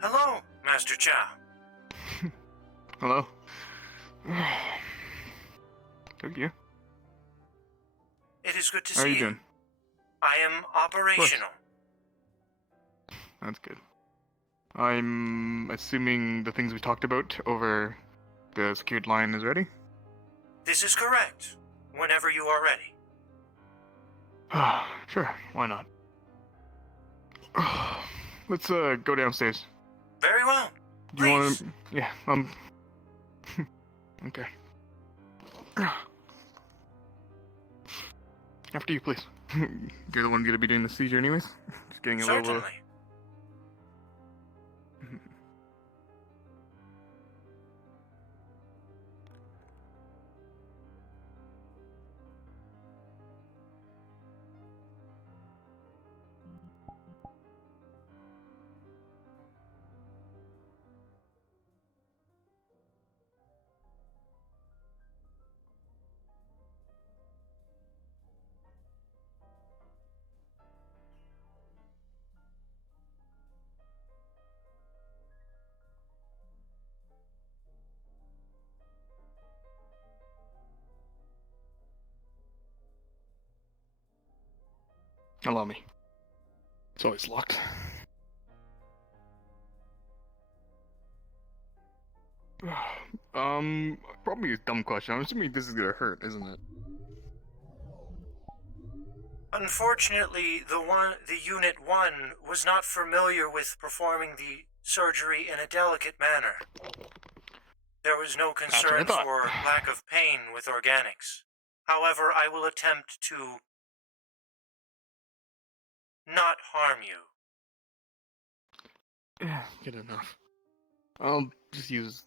Hello, Master Chow. Hello? Thank you. It is good to How are see you you. doing? I am Of course. operational. That's good. I'm assuming the things we talked about over the secured line is ready? This is correct. Whenever you are ready. Sure, why not? Let's go downstairs. Very well. Do you want Please. to? Yeah, okay. After you, please. You're the one gonna be doing the seizure anyways. Just getting a little, Certainly. allow me. It's always locked. Probably a dumb question. I'm assuming this is gonna hurt, isn't it? Unfortunately, the Unit 1 was not familiar with performing the surgery in a delicate manner. There was no That's what I concern thought. for lack of pain with organics. However, I will attempt to not harm you. Yeah, good enough. I'll just use.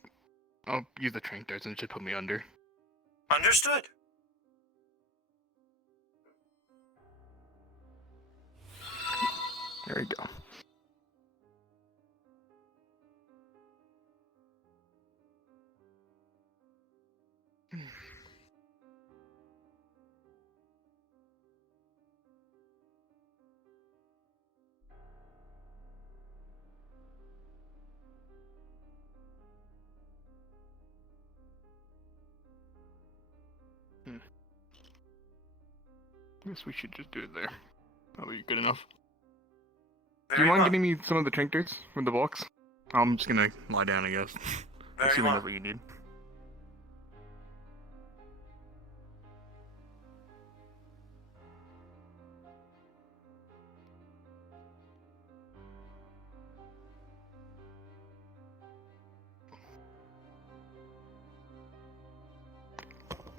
I'll use the trank darts and it should put me under. Understood. There we go. Guess we should just do it there. That'll be good enough. Do you Very mind well. getting me some of the trank darts from the box? I'm just gonna lie down, I guess. Very Assuming well. that's what you need.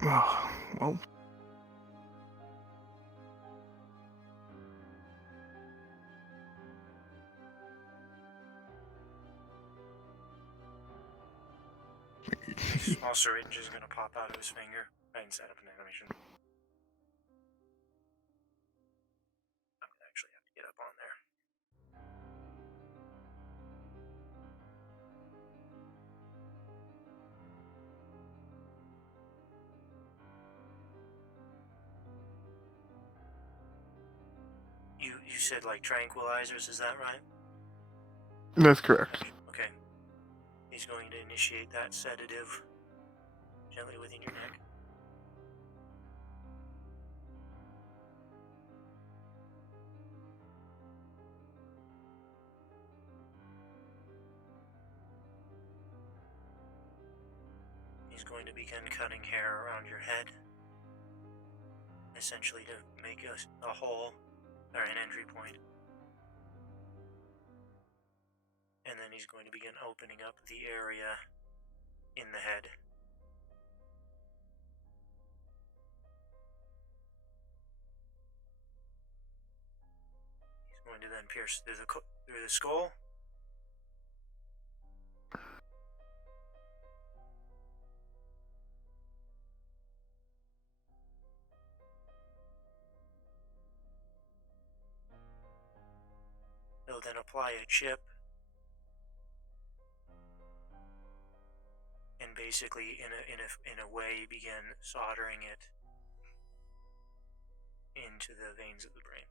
Well. Small syringe is going to pop out of his finger. I didn't set up an animation. I'm going to actually have to get up on there. You said like tranquilizers, is that right? That's correct. Okay. He's going to initiate that sedative gently within your neck. He's going to begin cutting hair around your head, essentially to make a hole or an entry point. And then he's going to begin opening up the area in the head. He's going to then pierce through the skull. He'll then apply a chip and basically in a way begin soldering it into the veins of the brain.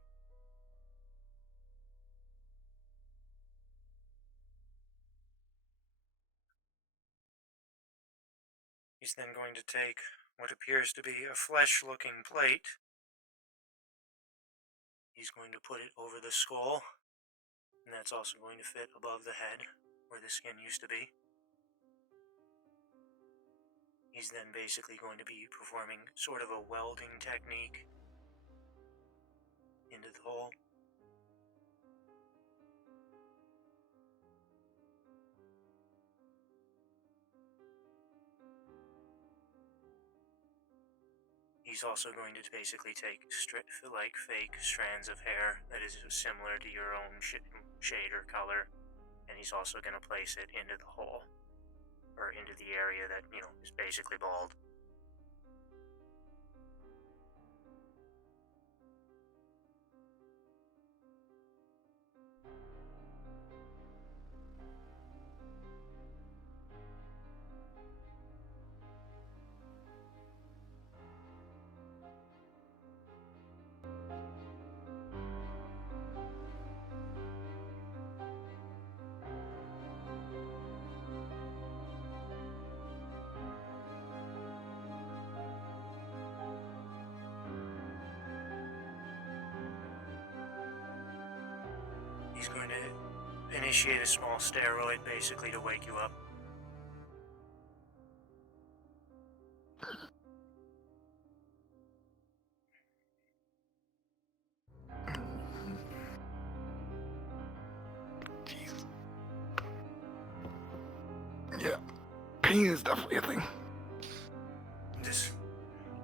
He's then going to take what appears to be a flesh-looking plate. He's going to put it over the skull, and that's also going to fit above the head, where the skin used to be. He's then basically going to be performing sort of a welding technique into the hole. He's also going to basically take fake strands of hair that is similar to your own shade or color, and he's also going to place it into the hole, or into the area that, is basically bald. He's going to initiate a small steroid, basically, to wake you up. Jeez. Yeah, pain is definitely a thing.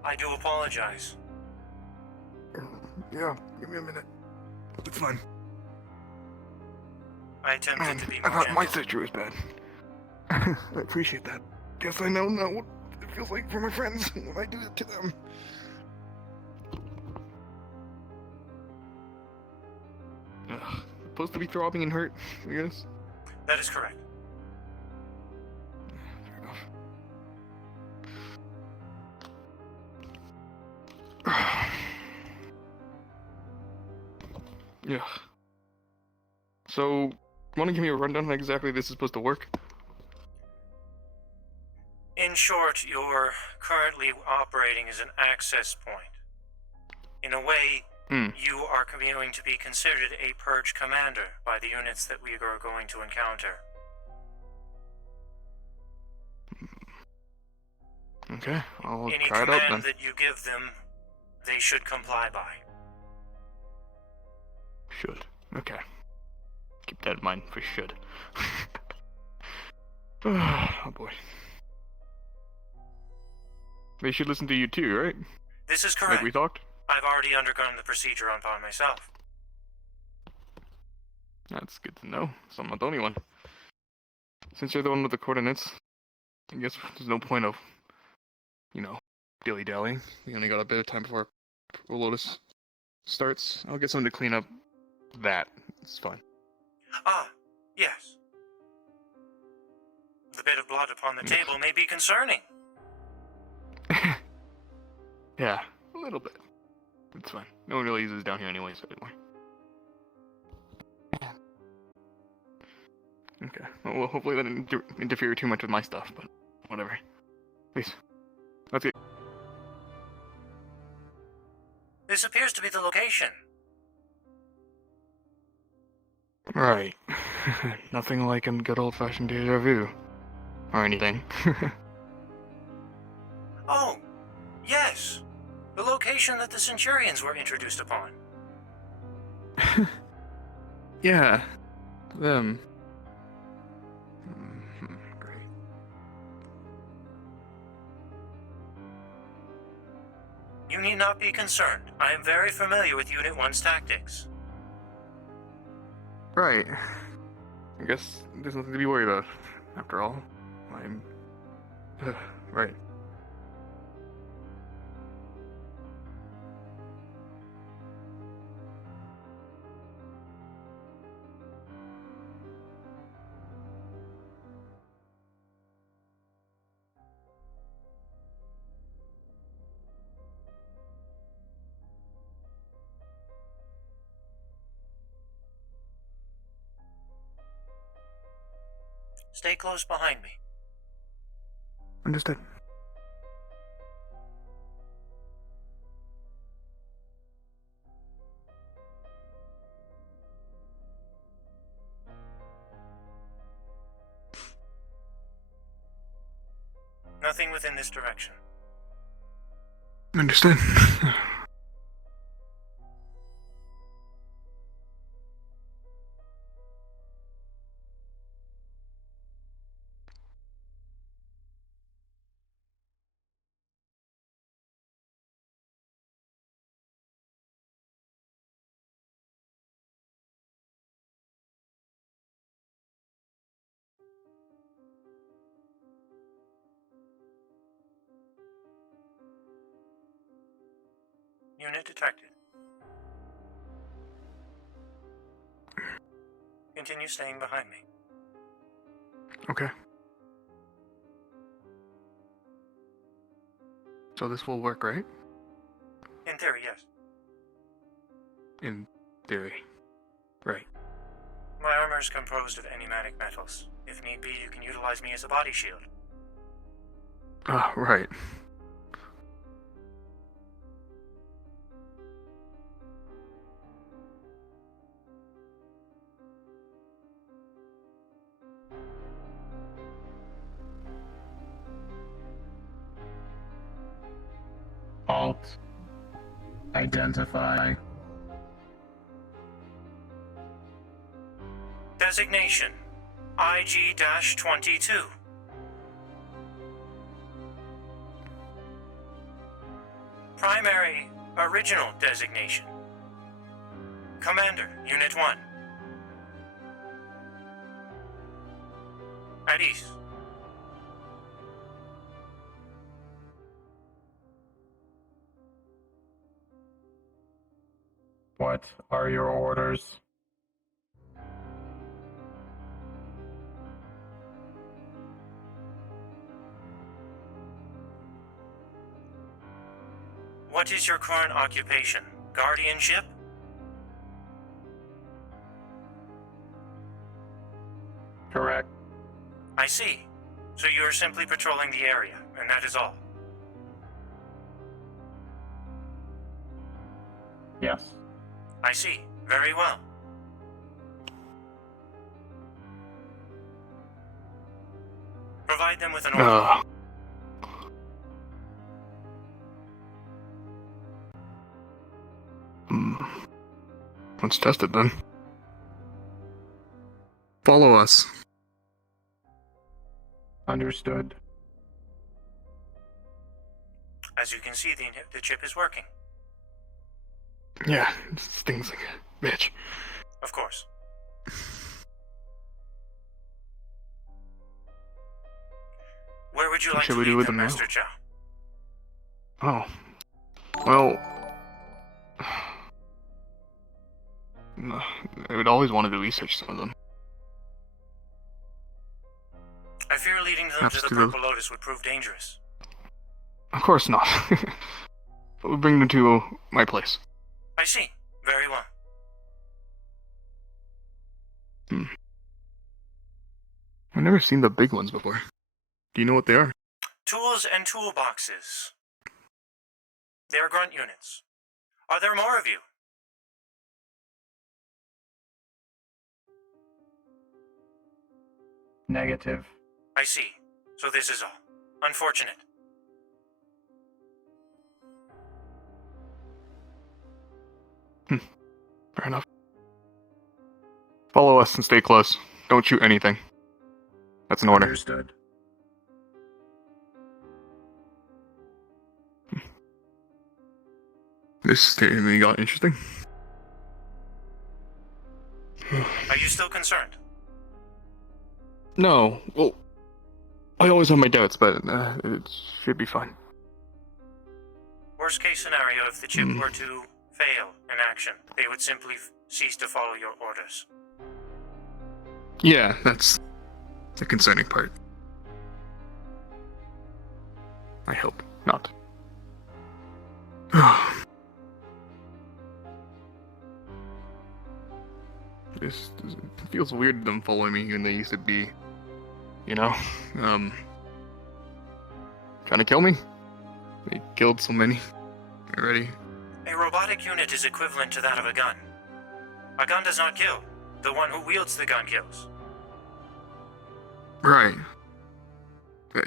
I do apologize. Yeah, give me a minute. It's fine. I attempted to be I more thought my gentle. surgery was bad. I appreciate that. Guess I know now what it feels like for my friends when I do it to them. Ugh. Supposed to be throbbing and hurt, I guess. That is correct. Fair enough. Yeah. So, want to give me a rundown on exactly this is supposed to work? In short, you're currently operating as an access point. In a way, you are going to be considered a purge commander by the units that we are going to encounter. Okay, I'll Any try it out command then. that you give them, they should comply by. Should. Okay. Keep that in mind for should. Oh boy. They should listen to you too, right? This is Like correct. we talked? I've already undergone the procedure upon myself. That's good to know. So I'm not the only one. Since you're the one with the coordinates, I guess there's no point of, dilly-dallying. We only got a bit of time before Lotus starts. I'll get someone to clean up that. It's fine. Ah, yes. The bit of blood upon the table may be concerning. Yeah, a little bit. It's fine. No one really uses down here anyways anymore. Okay. Well, hopefully that didn't interfere too much with my stuff, but whatever. Please. Let's get. This appears to be the location. Right. Nothing like a good old-fashioned deja vu. Or anything. Oh, yes. The location that the Centurions were introduced upon. Yeah. Them. Great. You need not be concerned. I am very familiar with Unit 1's tactics. Right. I guess there's nothing to be worried about. After all, I'm... right. Stay close behind me. Understood. Nothing within this direction. Understood. Unit detected. Continue staying behind me. Okay. So this will work, right? In theory, yes. In theory. Right. My armor is composed of enigmatic metals. If need be, you can utilize me as a body shield. Ah, right. Alt. Identify. Designation: IG-22. Primary original designation: Commander, Unit 1. At ease. What are your orders? What is your current occupation? Guardianship? Correct. I see. So you are simply patrolling the area, and that is all. Yes. I see. Very well. Provide them with an order. Let's test it then. Follow us. Understood. As you can see, the chip is working. Yeah, this thing's like a bitch. Of course. Where would you What like shall to we do lead with them, them now? Master Chow? Oh. Well... I would always wanted to research some of them. I fear leading them Perhaps to the to those- Purple Lotus would prove dangerous. Of course not. We'll bring them to my place. I see. Very well. I've never seen the big ones before. Do you know what they are? Tools and toolboxes. They are grunt units. Are there more of you? Negative. I see. So this is all. Unfortunate. Fair enough. Follow us and stay close. Don't shoot anything. That's an order. Understood. This statement got interesting. Are you still concerned? No, well, I always have my doubts, but it should be fine. Worst case scenario, if the chip were to fail in action, they would simply cease to follow your orders. Yeah, that's the concerning part. I hope not. This feels weird them following me when they used to be, you know, trying to kill me. They killed so many already. A robotic unit is equivalent to that of a gun. A gun does not kill. The one who wields the gun kills. Right.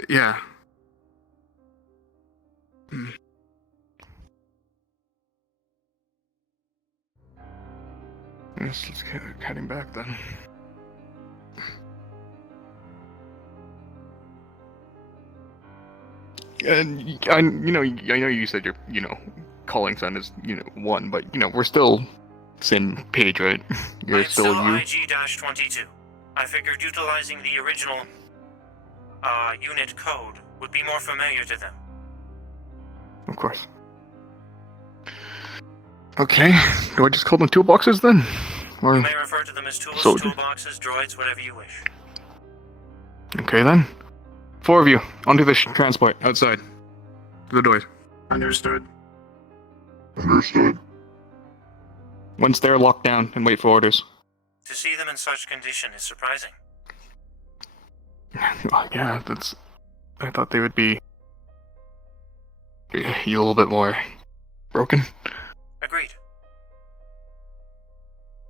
Yeah. Let's get heading back then. And I know you said your calling sign is 1, but we're still same page, right? You're I'm still you. IG-22. I figured utilizing the original unit code would be more familiar to them. Of course. Okay, do I just call them toolboxes then? Or You may refer to them as tools, soldier. toolboxes, droids, whatever you wish. Okay then. 4 of you onto the transport outside. To the doors. Understood. Understood. Once they're locked down and wait for orders. To see them in such condition is surprising. Yeah, I thought they would be a little bit more broken. Agreed.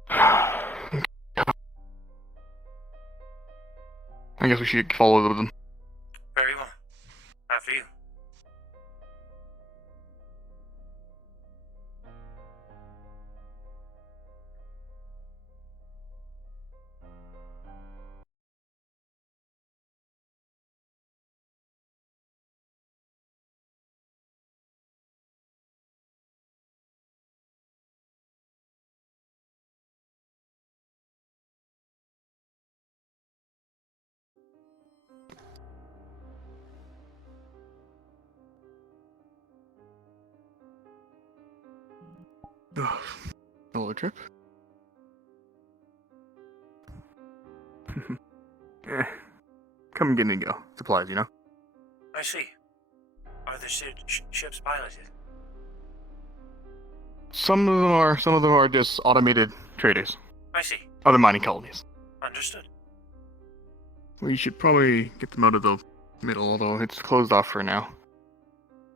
I guess we should follow them. Very well. After you. Hello, trip. Come and get and go. Supplies, I see. Are the ships piloted? Some of them are just automated traders. I see. Other mining colonies. Understood. We should probably get them out of the middle, although it's closed off for now.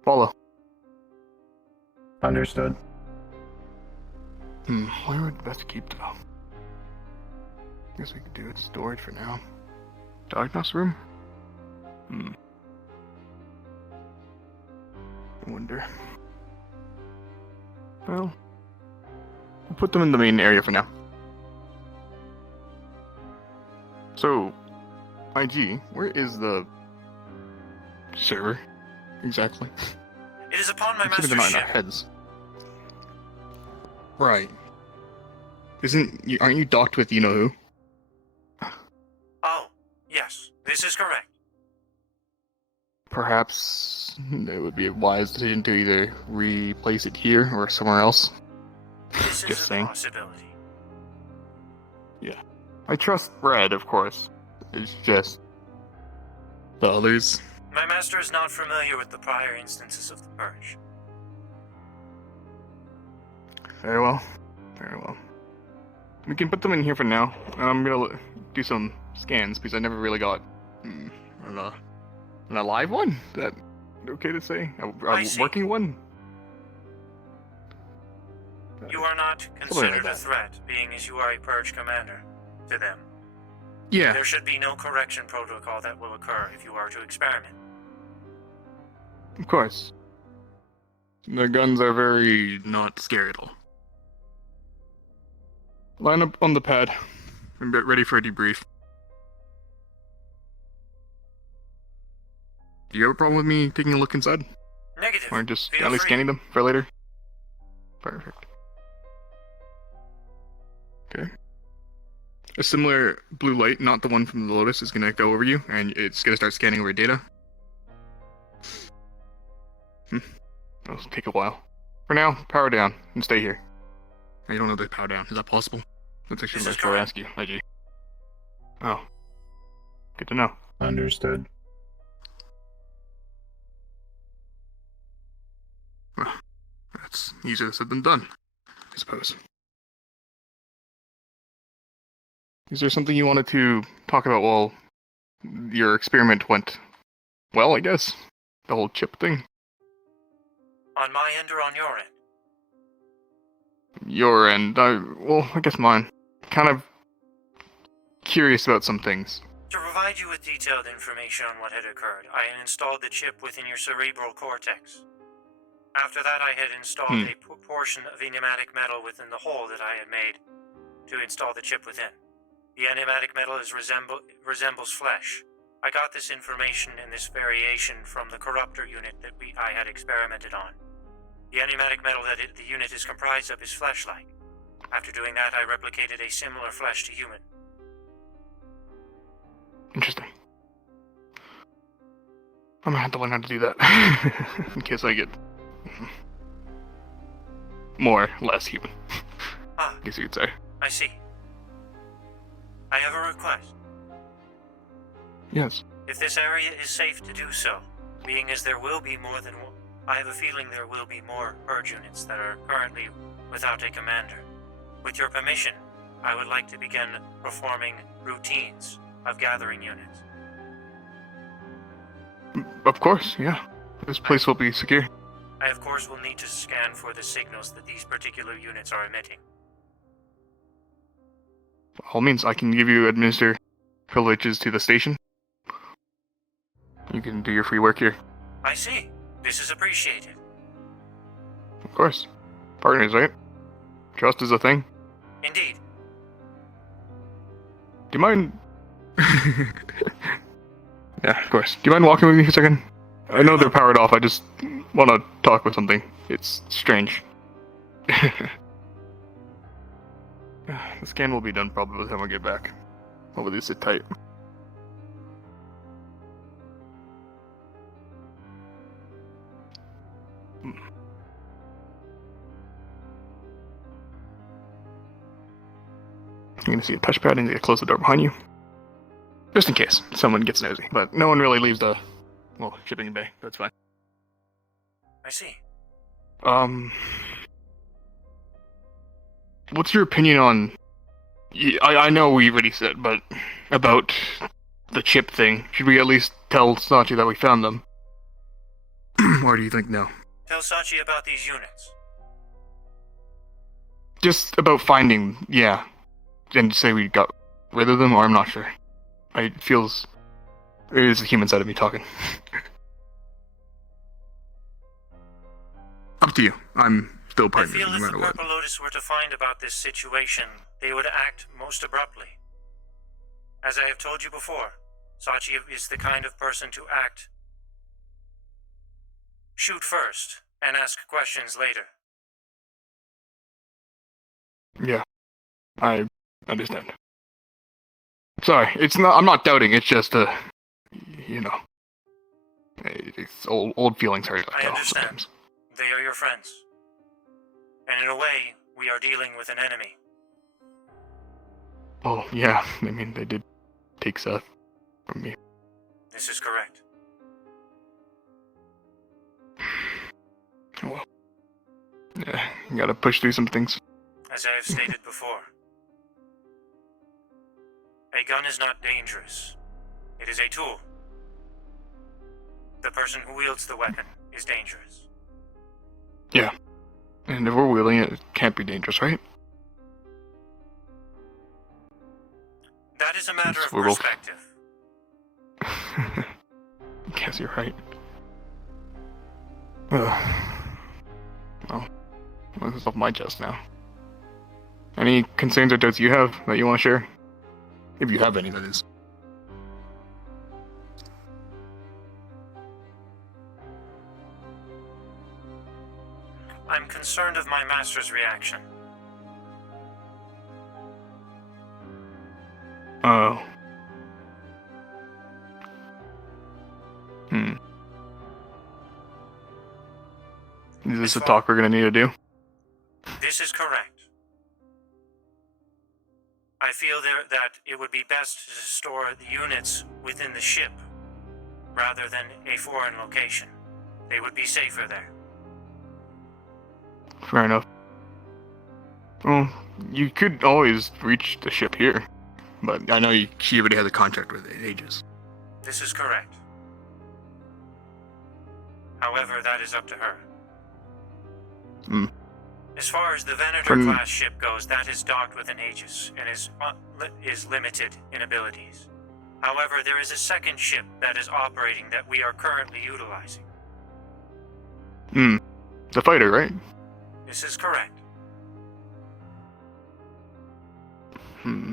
Follow. Understood. Where would best keep though? Guess we could do it storage for now. Diagnos room? I wonder. Well, we'll put them in the main area for now. So, IG, where is the server exactly? It is upon my It should have master's been on our ship. heads. Right. Aren't you docked with you know who? Oh, yes. This is correct. Perhaps it would be a wise decision to either replace it here or somewhere else. This Just is a saying. possibility. I trust Red, of course. It's just the others. My master is not familiar with the prior instances of the Purge. Very well. Very well. We can put them in here for now. I'm gonna do some scans because I never really got an alive one. Is that okay to say? I A see. working one? You are not like considered a that. threat, being as you are a Purge commander to them. Yeah. There should be no correction protocol that will occur if you are to experiment. Of course. The guns are very not scary at all. Line up on the pad. And get ready for a debrief. Do you have a problem with me taking a look inside? Negative. Or just Feel at least free. scanning them for later? Perfect. Okay. A similar blue light, not the one from the Lotus, is gonna go over you, and it's gonna start scanning over data. That'll take a while. For now, power down and stay here. I don't know the power down. Is that possible? That's actually This is what I correct. ask you, IG. Oh. Good to know. Understood. Well, that's easier said than done, I suppose. Is there something you wanted to talk about while your experiment went well, I guess? The whole chip thing? On my end or on your end? Your end, I guess mine. Kind of curious about some things. To provide you with detailed information on what had occurred, I installed the chip within your cerebral cortex. After that, I had installed a portion of enigmatic metal within the hole that I had made to install the chip within. The enigmatic metal resembles flesh. I got this information and this variation from the corruptor unit that I had experimented on. The enigmatic metal that the unit is comprised of is flesh-like. After doing that, I replicated a similar flesh to human. Interesting. I'm gonna have to learn how to do that. In case I get more, less human. Ah, I guess you could say. I see. I have a request. Yes. If this area is safe to do so, being as there will be more than one, I have a feeling there will be more purge units that are currently without a commander. With your permission, I would like to begin performing routines of gathering units. Of course, yeah. This place will be secure. I, of course, will need to scan for the signals that these particular units are emitting. By all means, I can give you administer privileges to the station. You can do your free work here. I see. This is appreciated. Of course. Partners, right? Trust is a thing. Indeed. Do you mind... Yeah, of course. Do you mind walking with me for a second? I know they're powered off, I just want to talk with something. It's strange. The scan will be done probably by the time I get back. Hopefully sit tight. You're gonna see a touchpad and you gotta close the door behind you. Just in case someone gets nosy. But no one really leaves the, well, shipping bay. That's fine. I see. What's your opinion on... I know we already said, but about the chip thing. Should we at least tell Sachi that we found them? Or do you think no? Tell Sachi about these units. Just about finding, yeah. And say we got rid of them, or I'm not sure. It feels... It is the human side of me talking. Up to you. I'm still I partners, feel no if the matter what. Purple Lotus were to find about this situation, they would act most abruptly. As I have told you before, Sachi is the kind of person to act. Shoot first, and ask questions later. Yeah. I understand. Sorry, I'm not doubting, it's just, you know. It's old feelings hurt. I understand. Sometimes. They are your friends. And in a way, we are dealing with an enemy. Oh, yeah, I mean, they did take Seth from me. This is correct. Well, yeah, you gotta push through some things. As I have stated before, a gun is not dangerous. It is a tool. The person who wields the weapon is dangerous. Yeah. And if we're wielding it, it can't be dangerous, right? That is a matter of We're both- perspective. Guess you're right. Well, this is off my chest now. Any concerns or doubts you have that you want to share? If you have any, that is. I'm concerned of my master's reaction. Oh. Is this a talk we're gonna need to do? This is correct. I feel that it would be best to store the units within the ship, rather than a foreign location. They would be safer there. Fair enough. Well, you could always reach the ship here, but I know she already has a contract with Aegis. This is correct. However, that is up to her. As far as the Venator-class ship goes, that is docked with an Aegis and is limited in abilities. However, there is a second ship that is operating that we are currently utilizing. The fighter, right? This is correct. Hmm.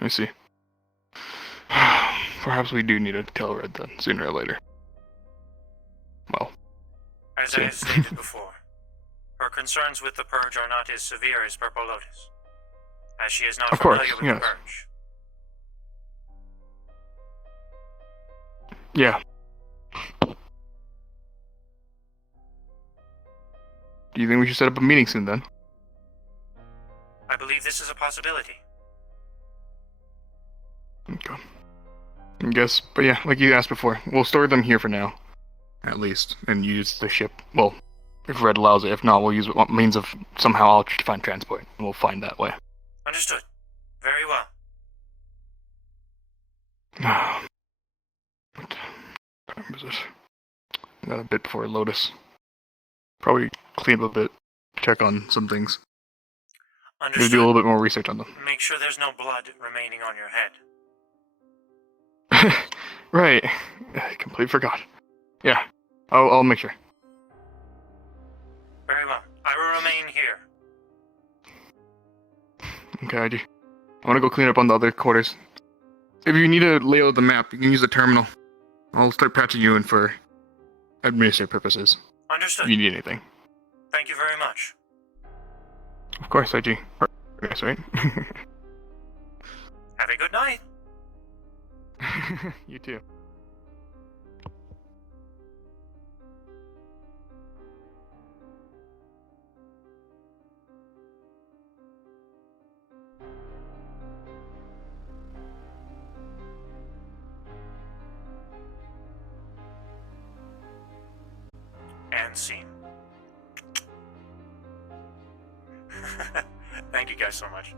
I see. Perhaps we do need to tell Red then, sooner or later. Well, As I have stated before, her concerns with the Purge are not as severe as Purple Lotus, as she is not Of course, familiar with yes. the Purge. yeah. Do you think we should set up a meeting soon then? I believe this is a possibility. Okay. I guess, but yeah, like you asked before, we'll store them here for now. At least. And use the ship. Well, if Red allows it. If not, we'll use means of somehow I'll find transport. And we'll find that way. Understood. Very well. What time is it? Got a bit before Lotus. Probably clean up a bit. Check on some things. Maybe Understood. do a little bit more research on them. Make sure there's no blood remaining on your head. Right. I completely forgot. Yeah. I'll make sure. Very well. I will remain here. Okay, I want to go clean up on the other quarters. If you need a layout of the map, you can use the terminal. I'll start patching you in for administrative purposes. Understood. If you need anything. Thank you very much. Of course, IG. Yes, right? Have a good night. You too. And scene. Thank you guys so much.